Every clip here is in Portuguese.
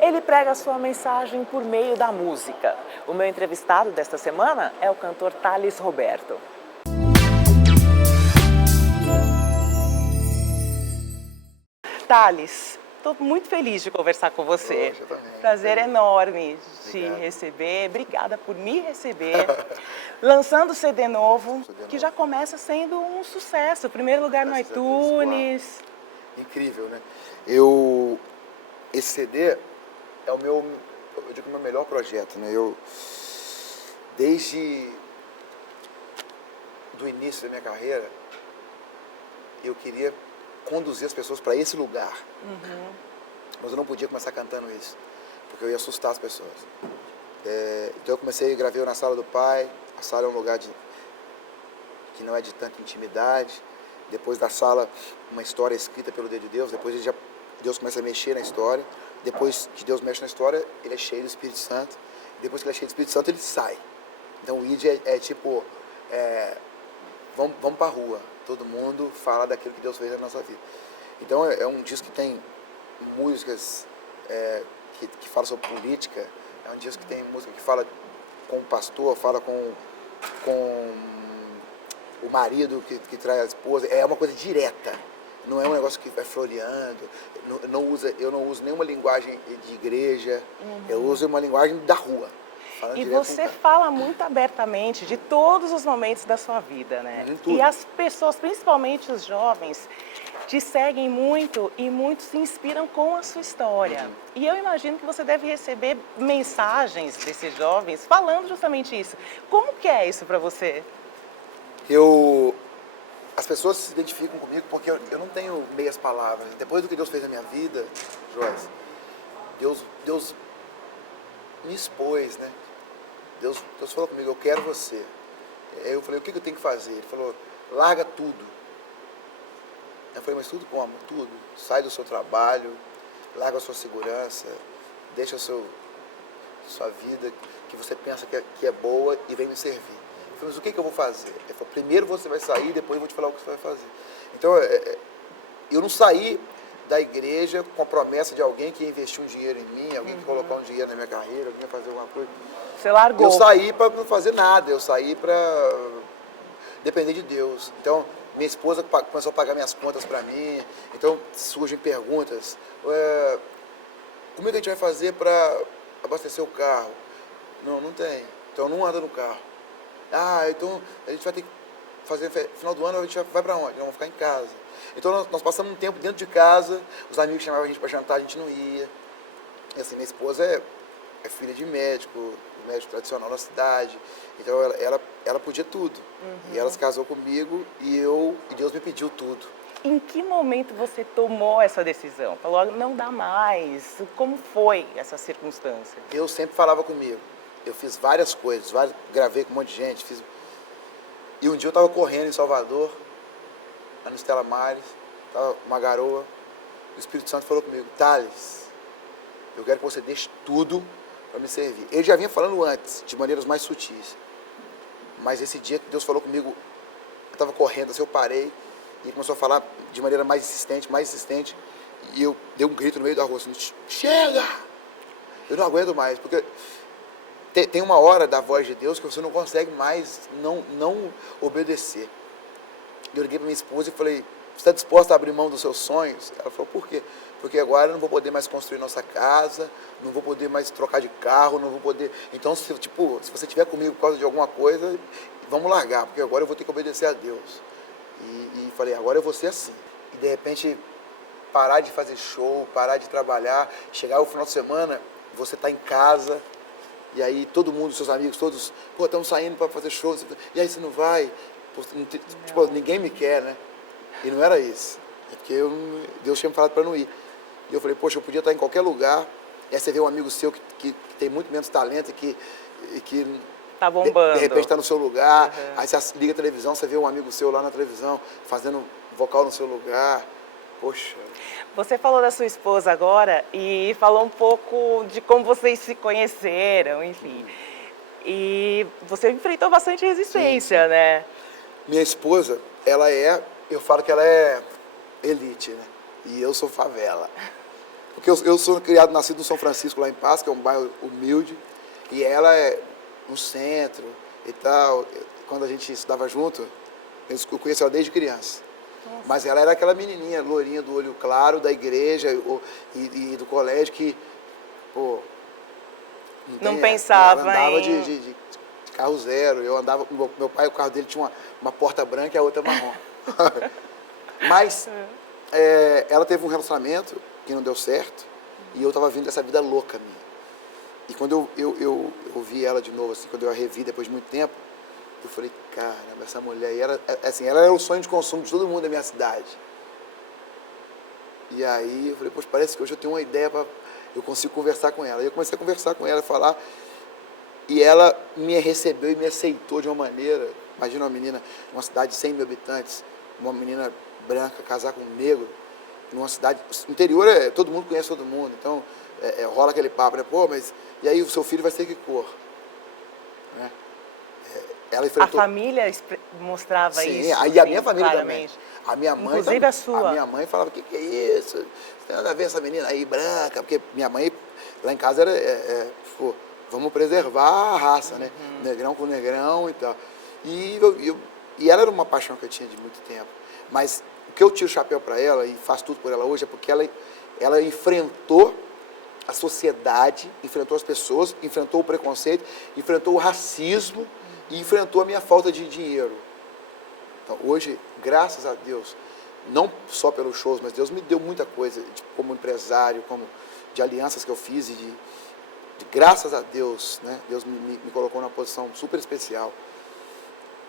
Ele prega a sua mensagem por meio da música. O meu entrevistado desta semana é o cantor Thales Roberto. Thales, estou muito feliz de conversar com você. Poxa, eu também. Prazer enorme te Obrigado. receber. Obrigada por me receber. Lançando CD novo, CD que novo. já começa sendo um sucesso. Primeiro lugar no Graças a Deus. iTunes. Incrível, né? Esse CD é o meu, eu digo, meu melhor projeto, né? Desde do início da minha carreira, eu queria conduzir as pessoas para esse lugar. Mas eu não podia começar cantando isso, porque eu ia assustar as pessoas. Então eu gravei na sala do pai. A sala é um lugar que não é de tanta intimidade. Depois da sala, uma história escrita pelo dedo de Deus. Depois Deus começa a mexer na história. Depois que Deus mexe na história, ele é cheio do Espírito Santo. Depois que ele é cheio do Espírito Santo, ele sai. Então o ID é tipo, vamos para a rua. Todo mundo fala daquilo que Deus fez na nossa vida. Então é um disco que tem músicas que falam sobre política. É um disco que tem música que fala com o pastor, fala com o marido que trai a esposa. É uma coisa direta. Não é um negócio que vai floreando. Eu não uso nenhuma linguagem de igreja. Eu uso uma linguagem da rua. E você fala muito abertamente de todos os momentos da sua vida, né? Tudo. E as pessoas, principalmente os jovens, te seguem muito e muitos se inspiram com a sua história. E eu imagino que você deve receber mensagens desses jovens falando justamente isso. Como que é isso para você? As pessoas se identificam comigo porque eu não tenho meias palavras. Depois do que Deus fez na minha vida, Joyce, Deus me expôs, né? Deus falou comigo, eu quero você. Aí eu falei, o que eu tenho que fazer? Ele falou, larga tudo. Eu falei, mas tudo como? Tudo. Sai do seu trabalho, larga a sua segurança, deixa a sua vida, que você pensa que é boa, e vem me servir. Eu falei, mas o que eu vou fazer? Ele falou, primeiro você vai sair, depois eu vou te falar o que você vai fazer. Então, eu não saí da igreja com a promessa de alguém que ia investir um dinheiro em mim, alguém que ia colocar um dinheiro na minha carreira, alguém ia fazer alguma coisa. Você largou. Eu saí para não fazer nada, eu saí para depender de Deus. Então, minha esposa começou a pagar minhas contas para mim, então surgem perguntas. Como é que a gente vai fazer para abastecer o carro? Não tem. Então não anda no carro. Então a gente vai ter que fazer, no final do ano a gente vai para onde? Vamos ficar em casa. Então nós passamos um tempo dentro de casa, os amigos chamavam a gente para jantar, a gente não ia. E assim, minha esposa é filha de médico tradicional da cidade, então ela podia tudo. E ela se casou comigo e Deus me pediu tudo. Em que momento você tomou essa decisão? Falou, não dá mais. Como foi essa circunstância? Deus sempre falava comigo. Eu fiz várias coisas, gravei com um monte de gente. E um dia eu estava correndo em Salvador, lá no Stella Maris, estava uma garoa, e o Espírito Santo falou comigo, Thales, eu quero que você deixe tudo para me servir. Ele já vinha falando antes, de maneiras mais sutis. Mas esse dia que Deus falou comigo, eu estava correndo, assim, eu parei, e ele começou a falar de maneira mais insistente, e eu dei um grito no meio da rua, assim, chega! Eu não aguento mais, porque tem uma hora da voz de Deus que você não consegue mais não obedecer. Eu liguei para minha esposa e falei, você está disposta a abrir mão dos seus sonhos? Ela falou, por quê? Porque agora eu não vou poder mais construir nossa casa, não vou poder mais trocar de carro, não vou poder... Então, se você estiver comigo por causa de alguma coisa, vamos largar, porque agora eu vou ter que obedecer a Deus. E falei, agora eu vou ser assim. E de repente, parar de fazer show, parar de trabalhar, chegar o final de semana, você está em casa, e aí todo mundo, seus amigos, todos, estamos saindo para fazer show, e aí você não vai? Ninguém me quer, né? E não era isso. É porque Deus tinha me falado para não ir. E eu falei, poxa, eu podia estar em qualquer lugar. E aí você vê um amigo seu que tem muito menos talento e que tá bombando. De repente está no seu lugar. Aí você liga a televisão, você vê um amigo seu lá na televisão fazendo vocal no seu lugar. Poxa. Você falou da sua esposa agora e falou um pouco de como vocês se conheceram, enfim. E você enfrentou bastante resistência, né? Minha esposa, eu falo que ela é elite, né? E eu sou favela. Porque eu sou criado, nascido no São Francisco, lá em Paz, que é um bairro humilde, e ela é no centro e tal. Quando a gente estudava junto, eu conheci ela desde criança. Nossa. Mas ela era aquela menininha, lourinha, do olho claro, da igreja e do colégio, que, pô... Não pensava ela andava em... de carro zero. Eu andava... Meu pai, o carro dele tinha uma porta branca e a outra marrom. Mas ela teve um relacionamento que não deu certo e eu estava vindo dessa vida louca minha. E quando eu vi ela de novo, assim, quando eu a revi depois de muito tempo, eu falei, caramba, essa mulher aí era, assim, ela era o sonho de consumo de todo mundo da minha cidade. E aí eu falei, poxa, parece que hoje eu tenho uma ideia para eu consigo conversar com ela. E eu comecei a conversar com ela, falar, e ela me recebeu e me aceitou de uma maneira. Imagina uma menina, uma cidade de 100 mil habitantes, uma menina branca casar com um negro, numa cidade, interior todo mundo conhece todo mundo, então rola aquele papo, né? Pô, mas e aí o seu filho vai ser que cor? Né? Ela enfrentou... A família mostrava Sim, isso, aí a assim, minha família claramente. também. A minha mãe Inclusive também. a sua. A minha mãe falava, o que é isso? Você tem nada a ver essa menina aí branca, porque minha mãe, lá em casa, era, pô, vamos preservar a raça, né? Negrão com negrão e tal. E ela era uma paixão que eu tinha de muito tempo. Mas o que eu tiro o chapéu para ela e faço tudo por ela hoje é porque ela enfrentou a sociedade, enfrentou as pessoas, enfrentou o preconceito, enfrentou o racismo e enfrentou a minha falta de dinheiro. Então, hoje, graças a Deus, não só pelos shows, mas Deus me deu muita coisa, como empresário, como de alianças que eu fiz, graças a Deus, né? Deus me colocou numa posição super especial.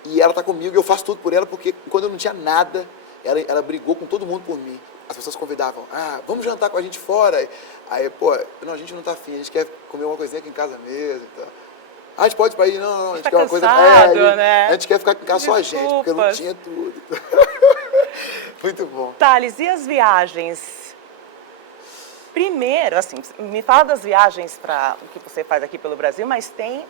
E ela está comigo e eu faço tudo por ela, porque quando eu não tinha nada, ela brigou com todo mundo por mim. As pessoas convidavam, vamos jantar com a gente fora. Aí, pô, não, a gente não está afim, a gente quer comer uma coisinha aqui em casa mesmo e tal. A gente pode ir para ir? Não, a gente tá quer uma coisa... né? A gente quer ficar em casa só a gente, porque eu não Desculpas. tinha tudo. Muito bom. Thales, e as viagens? Primeiro, assim, me fala das viagens para o que você faz aqui pelo Brasil, mas tem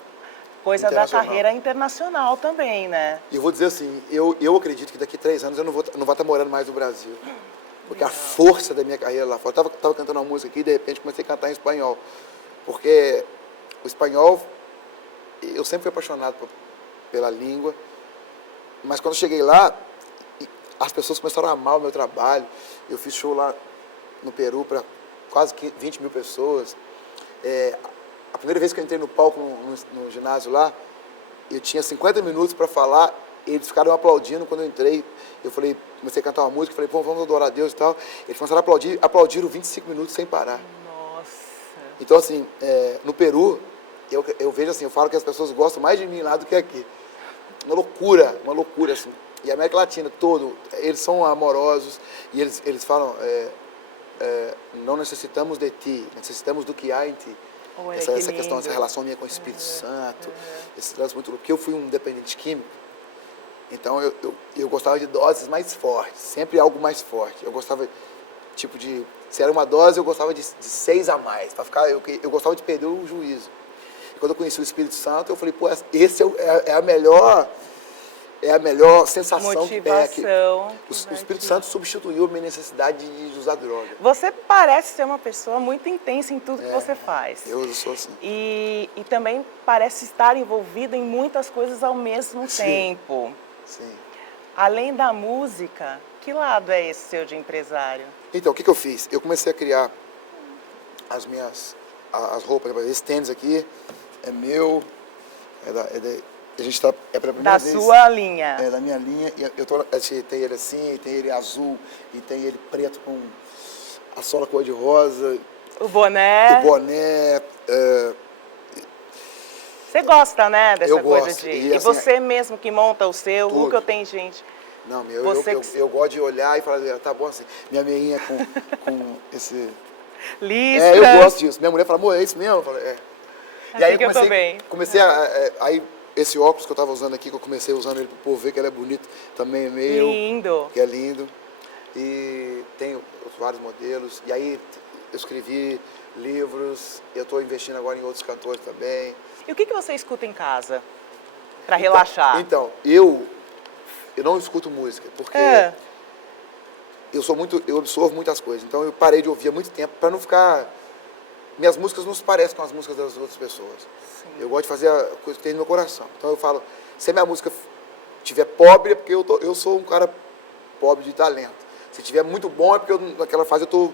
coisa da carreira internacional também, né? E eu vou dizer assim, eu acredito que daqui a 3 anos eu não vou estar morando mais no Brasil. Porque a força da minha carreira lá fora... Eu estava cantando uma música aqui e de repente comecei a cantar em espanhol. Porque o espanhol... Eu sempre fui apaixonado pela língua, mas quando eu cheguei lá, as pessoas começaram a amar o meu trabalho. Eu fiz show lá no Peru para quase 20 mil pessoas. A primeira vez que eu entrei no palco no ginásio lá, eu tinha 50 minutos para falar, e eles ficaram aplaudindo quando eu entrei. Eu falei, comecei a cantar uma música, falei, pô, vamos adorar a Deus e tal. Eles começaram a aplaudir, aplaudiram 25 minutos sem parar. Nossa. Então, assim, no Peru, eu vejo assim, eu falo que as pessoas gostam mais de mim lá do que aqui. Uma loucura, assim. E a América Latina, eles são amorosos e eles falam, não necessitamos de ti, necessitamos do que há em ti. Essa questão, essa relação minha com o Espírito Santo, esse lance muito louco. Porque eu fui um dependente químico, então eu gostava de doses mais fortes, sempre algo mais forte. Eu gostava, se era uma dose, eu gostava de 6 a mais, para ficar, eu gostava de perder o juízo. E quando eu conheci o Espírito Santo, eu falei, pô, esse é a melhor sensação motivação que o Espírito Santo substituiu a minha necessidade de usar droga. Você parece ser uma pessoa muito intensa em tudo que você faz. Eu sou assim. E também parece estar envolvida em muitas coisas ao mesmo tempo. Sim. Além da música, que lado é esse seu de empresário? Então, o que eu fiz? Eu comecei a criar as roupas, esse tênis aqui é meu, a gente tá, é pela primeira vez. Da sua linha. É, da minha linha. Tem ele assim, tem ele azul, e tem ele preto com a sola cor-de-rosa. O boné. Você gosta, né, dessa coisa gosto. de... E E assim, você mesmo que monta o seu, tudo. o que eu tenho, gente... Não, eu gosto de olhar e falar, tá bom assim, minha meinha com esse... Listras. Eu gosto disso. Minha mulher fala, amor, é isso mesmo? Eu falo, é. Assim e aí eu comecei aí esse óculos que eu estava usando aqui, que eu comecei usando ele para o povo ver que ele é bonito, também é meu. Lindo. Que é lindo. E tenho vários modelos. E aí eu escrevi livros, eu estou investindo agora em outros cantores também. E o que você escuta em casa para relaxar? Então, eu não escuto música, porque eu absorvo muitas coisas. Então eu parei de ouvir há muito tempo para não ficar... Minhas músicas não se parecem com as músicas das outras pessoas. Sim. Eu gosto de fazer a coisa que tem no meu coração. Então eu falo, se a minha música tiver pobre, é porque eu sou um cara pobre de talento. Se tiver muito bom, é porque naquela fase eu estou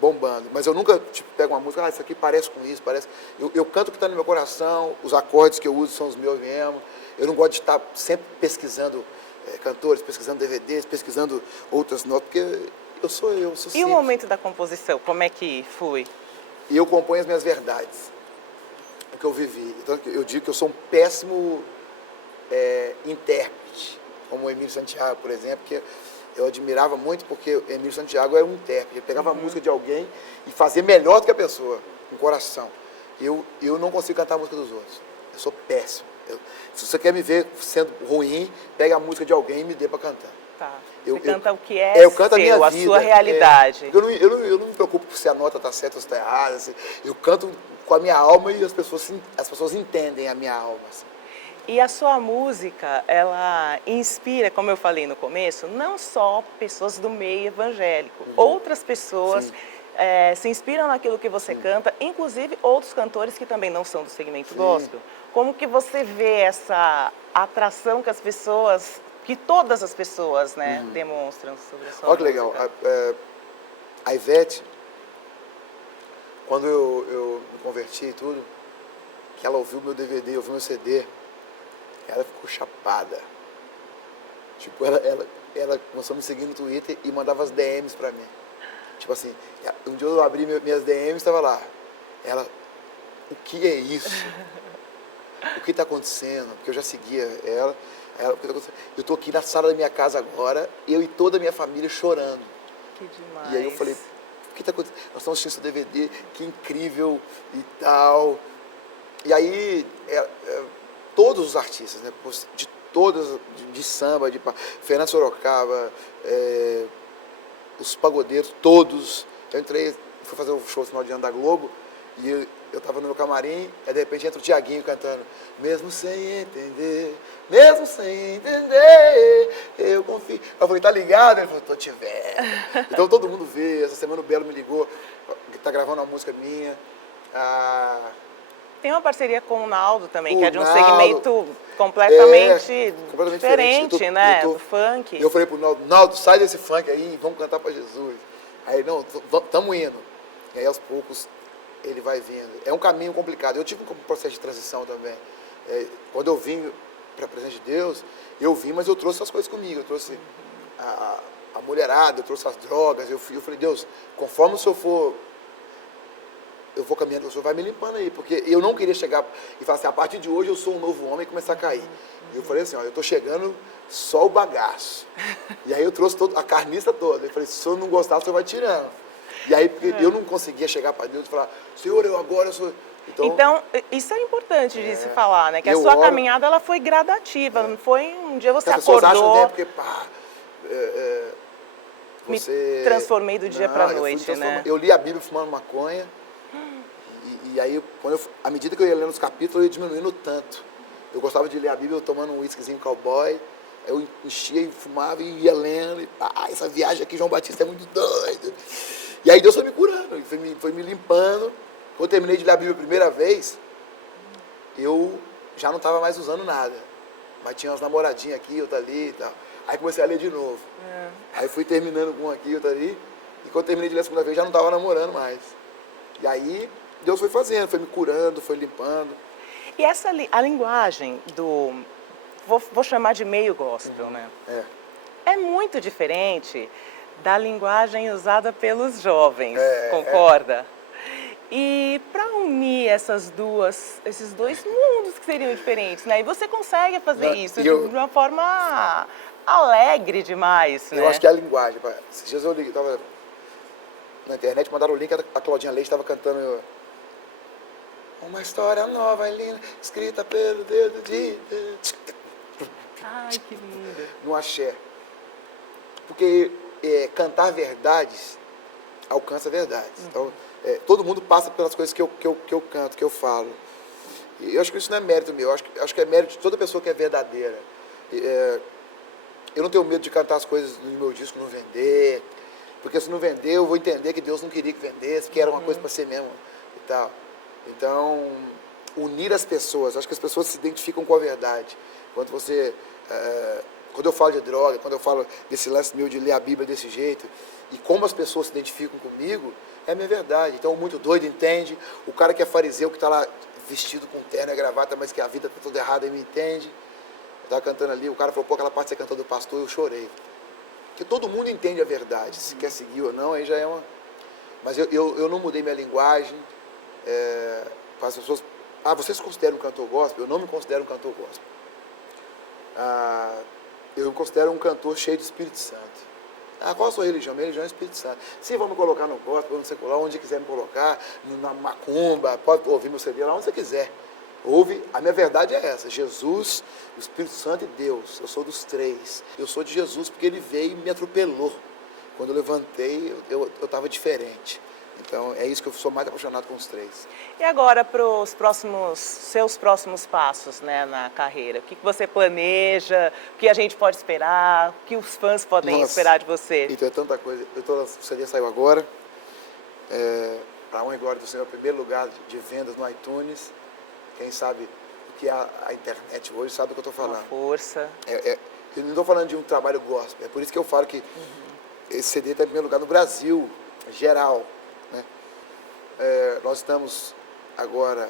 bombando. Mas eu nunca pego uma música, isso aqui parece com isso, parece... Eu canto o que está no meu coração, os acordes que eu uso são os meus mesmo. Eu não gosto de estar sempre pesquisando cantores, pesquisando DVDs, pesquisando outras notas, porque eu sou simples. E o momento da composição, como é que foi? E eu componho as minhas verdades, o que eu vivi. Então, eu digo que eu sou um péssimo intérprete, como o Emílio Santiago, por exemplo, que eu admirava muito, porque o Emílio Santiago era um intérprete. Ele pegava a música de alguém e fazia melhor do que a pessoa, com coração. Eu não consigo cantar a música dos outros. Eu sou péssimo. Se você quer me ver sendo ruim, pega a música de alguém e me dê para cantar. Tá. Você canta o que é eu canto seu, a vida, sua realidade. Eu não me preocupo se a nota está certa ou se está errada. Assim. Eu canto com a minha alma e as pessoas entendem a minha alma. Assim. E a sua música, ela inspira, como eu falei no começo, não só pessoas do meio evangélico. Outras pessoas se inspiram naquilo que você canta, inclusive outros cantores que também não são do segmento gospel. Como que você vê essa atração que as pessoas, que todas as pessoas, né, demonstram sobre a sua música? Olha que legal. A Ivete, quando eu me converti e tudo, que ela ouviu meu DVD, ouviu meu CD, ela ficou chapada. Tipo, ela começou a me seguir no Twitter e mandava as DMs pra mim. Tipo assim, um dia eu abri minhas DMs e estava lá. Ela, o que é isso? O que está acontecendo? Porque eu já seguia ela. O que tá acontecendo? Eu estou aqui na sala da minha casa agora, eu e toda a minha família chorando. Que demais. E aí eu falei, o que está acontecendo? Nós estamos assistindo esse DVD, que incrível e tal. E aí, todos os artistas, né? De todas, de samba, Fernando Sorocaba, os pagodeiros, todos. Eu fui fazer um show no final de ano da Globo, e eu estava no meu camarim, e de repente entra o Tiaguinho cantando, mesmo sem entender, eu confio. Eu falei, tá ligado? Ele falou, tô te vendo. Então todo mundo vê, essa semana o Belo me ligou, que tá gravando uma música minha. Tem uma parceria com o Naldo também, O que é de um Naldo, completamente, completamente diferente. diferente, né, do funk. Eu falei pro Naldo, sai desse funk aí, vamos cantar para Jesus. Aí, não, estamos indo. E aí, aos poucos, ele vai vindo. É um caminho complicado. Eu tive um processo de transição também. Quando eu vim para a presença de Deus, eu vim, mas eu trouxe as coisas comigo. Eu trouxe a mulherada, eu trouxe as drogas. Eu falei, Deus, conforme o Senhor for... Eu vou caminhando, o Senhor vai me limpando aí, porque eu não queria chegar e falar assim, a partir de hoje eu sou um novo homem e começar a cair. E eu falei assim, ó, eu estou chegando só o bagaço. E aí eu trouxe a carniça toda. Eu falei, se o Senhor não gostar, o Senhor vai tirando. E aí eu não conseguia chegar para Deus e falar, Senhor, eu agora sou... Então, isso é importante de se falar, né? Que a sua caminhada ela foi gradativa, não foi um dia você acordou... As pessoas acham, né, porque você... Me transformei do dia para a noite, né? Eu li a Bíblia fumando maconha. E aí, à medida que eu ia lendo os capítulos, eu ia diminuindo tanto. Eu gostava de ler a Bíblia, eu tomando um whiskyzinho cowboy, eu enchia e fumava e ia lendo. E, essa viagem aqui, João Batista, é muito doido. E aí Deus foi me curando, foi me limpando. Quando eu terminei de ler a Bíblia a primeira vez, eu já não estava mais usando nada. Mas tinha umas namoradinhas aqui, outra ali e tal. Aí comecei a ler de novo. Aí fui terminando com um aqui, outra ali. E quando eu terminei de ler a segunda vez, já não estava namorando mais. E aí... Deus foi fazendo, foi me curando, foi limpando. E a linguagem do, vou chamar de meio gospel, né? É muito diferente da linguagem usada pelos jovens, concorda? E para unir esses dois mundos que seriam diferentes, né? E você consegue fazer isso de uma forma alegre demais, né? Eu acho que é a linguagem. Esses dias eu estava na internet, mandaram o link, a Claudinha Leite estava cantando... Uma história nova e linda, escrita pelo dedo de Deus. Ai, que lindo. No axé. Porque cantar verdades alcança verdades. Então, todo mundo passa pelas coisas que eu canto, que eu falo. E eu acho que isso não é mérito meu, eu acho que é mérito de toda pessoa que é verdadeira. eu não tenho medo de cantar as coisas no meu disco, não vender, porque se não vender, eu vou entender que Deus não queria que vendesse, que era uma coisa para ser mesmo e tal. Então, unir as pessoas, acho que as pessoas se identificam com a verdade. Quando eu falo de droga, quando eu falo desse lance meu de ler a Bíblia desse jeito, e como as pessoas se identificam comigo, é a minha verdade. Então, o muito doido entende, o cara que é fariseu, que está lá vestido com terno e gravata, mas que a vida está toda errada, ele me entende. Eu estava cantando ali, o cara falou, pô, aquela parte que você cantou do pastor, eu chorei. Porque todo mundo entende a verdade, se quer seguir ou não, aí já é uma... Mas eu não mudei minha linguagem, para as pessoas... você se considera um cantor gospel? Eu não me considero um cantor gospel. Eu me considero um cantor cheio de Espírito Santo. Qual a sua religião? Minha religião é Espírito Santo. Se vão me colocar no gospel, no secular, onde quiser me colocar, na macumba, pode ouvir meu CD lá onde você quiser. A minha verdade é essa, Jesus, o Espírito Santo e Deus, eu sou dos três. Eu sou de Jesus porque ele veio e me atropelou. Quando eu levantei, eu estava diferente. Então, é isso que eu sou mais apaixonado com os três. E agora, para os seus próximos passos, né, na carreira? O que você planeja? O que a gente pode esperar? O que os fãs podem esperar de você? Então, é tanta coisa. O CD saiu agora. Para a honra e glória do Senhor, primeiro lugar de vendas no iTunes. Quem sabe o que é a internet hoje sabe o que eu estou falando. Uma força. Eu não estou falando de um trabalho gospel. É por isso que eu falo que esse CD está em primeiro lugar no Brasil, geral. Né? Nós estamos agora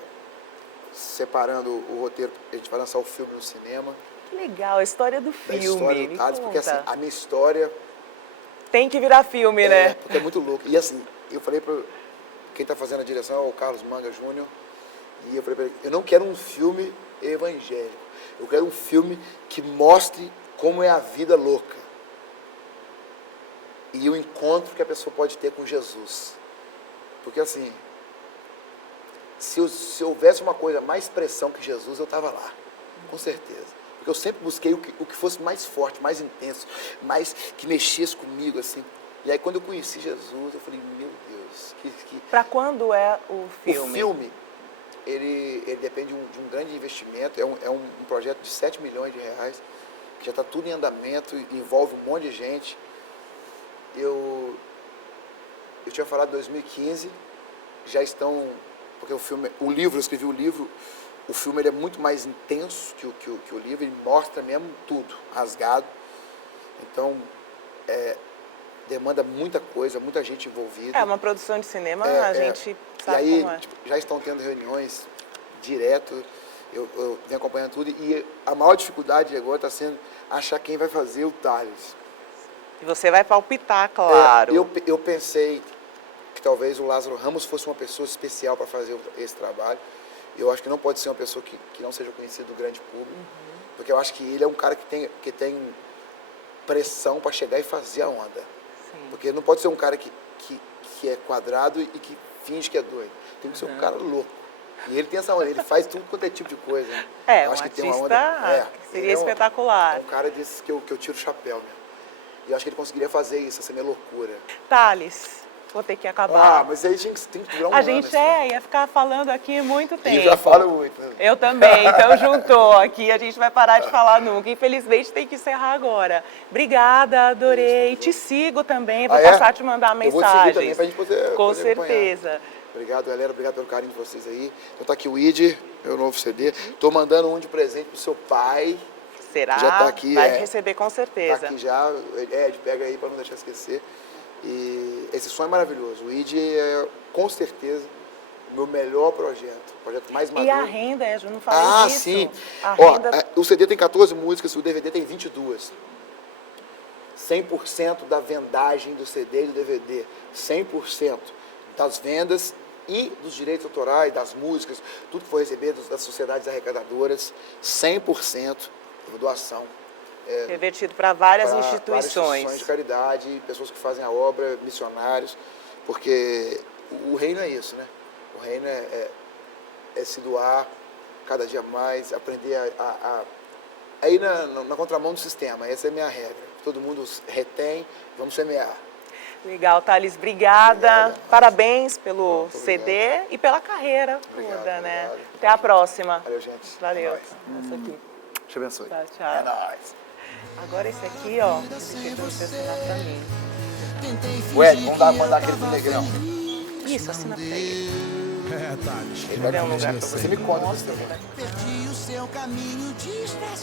separando o roteiro, a gente vai lançar o filme no cinema. Que legal, a história do filme. A história do Thales, porque assim, a minha história... Tem que virar filme, né? Porque é muito louco. E assim, eu falei para quem está fazendo a direção, é o Carlos Manga Júnior, e eu falei para ele, eu não quero um filme evangélico, eu quero um filme que mostre como é a vida louca. E o encontro que a pessoa pode ter com Jesus. Porque assim, se houvesse uma coisa mais expressão que Jesus, eu estava lá, com certeza. Porque eu sempre busquei o que fosse mais forte, mais intenso, mais que mexesse comigo, assim. E aí quando eu conheci Jesus, eu falei, meu Deus, Para quando é o filme? O filme, ele depende de um grande investimento, é um projeto de 7 milhões de reais, que já está tudo em andamento, envolve um monte de gente. Eu tinha falado em 2015, já estão, porque o livro, eu escrevi o livro, o filme ele é muito mais intenso que o livro, ele mostra mesmo tudo, rasgado. Então, demanda muita coisa, muita gente envolvida. Uma produção de cinema, a gente sabe e aí, como é. Já estão tendo reuniões direto, eu venho acompanhando tudo, e a maior dificuldade agora está sendo achar quem vai fazer o Thales. E você vai palpitar, claro. Eu pensei que talvez o Lázaro Ramos fosse uma pessoa especial para fazer esse trabalho. Eu acho que não pode ser uma pessoa que não seja conhecida do grande público, porque eu acho que ele é um cara que tem pressão para chegar e fazer a onda. Sim. Porque não pode ser um cara que é quadrado e que finge que é doido. Tem que ser um cara louco. E ele tem essa onda, ele faz tudo quanto é tipo de coisa. Né? Um acho que artista tem uma onda, seria espetacular. É um cara desses que eu tiro o chapéu mesmo. E eu acho que ele conseguiria fazer isso, essa minha loucura. Thales, vou ter que acabar. Mas aí tem que durar um A ano. gente assim. ia ficar falando aqui muito tempo. Eu já falo muito. Né? Eu também, então juntou aqui, a gente vai parar de falar nunca. Infelizmente tem que encerrar agora. Obrigada, adorei. Te sigo também, vou passar a te mandar mensagens. Eu vou te seguir também, pra gente poder Com certeza. Acompanhar. Obrigado, galera. Obrigado pelo carinho de vocês aí. Então tá aqui o ID, meu novo CD. Tô mandando um de presente pro seu pai. Será? Já tá aqui. Vai receber com certeza. Tá aqui já. Ed, pega aí para não deixar esquecer. E esse som é maravilhoso. O ID é, com certeza, o meu melhor projeto. O projeto mais maduro. E a renda, eu não falei disso. Sim. Renda... O CD tem 14 músicas, o DVD tem 22. 100% da vendagem do CD e do DVD. 100% das vendas e dos direitos autorais, das músicas, tudo que foi recebido das sociedades arrecadadoras, 100% doação. Revertido para várias Várias instituições. instituições de caridade, pessoas que fazem a obra, missionários, porque o reino é isso, né? O reino é se doar cada dia mais, aprender a ir na contramão do sistema. Essa é a minha regra. Todo mundo retém, vamos semear. Legal, Thales, obrigada. Parabéns pelo Muito CD e pela carreira Obrigado, toda, né? obrigado. Até a próxima. Valeu, gente. Valeu. É nóis. Essa aqui. Te abençoe. Tchau, tchau. É nóis. Agora esse aqui, ó, esse pediu você assinar pra mim. Ué, mandar aquele pro Negrão. Isso, assina pra ele. Thales. Ele vai Dê um lugar pra você você. me conta Mostra desse que negócio. vai- Perdi o seu caminho de estrada.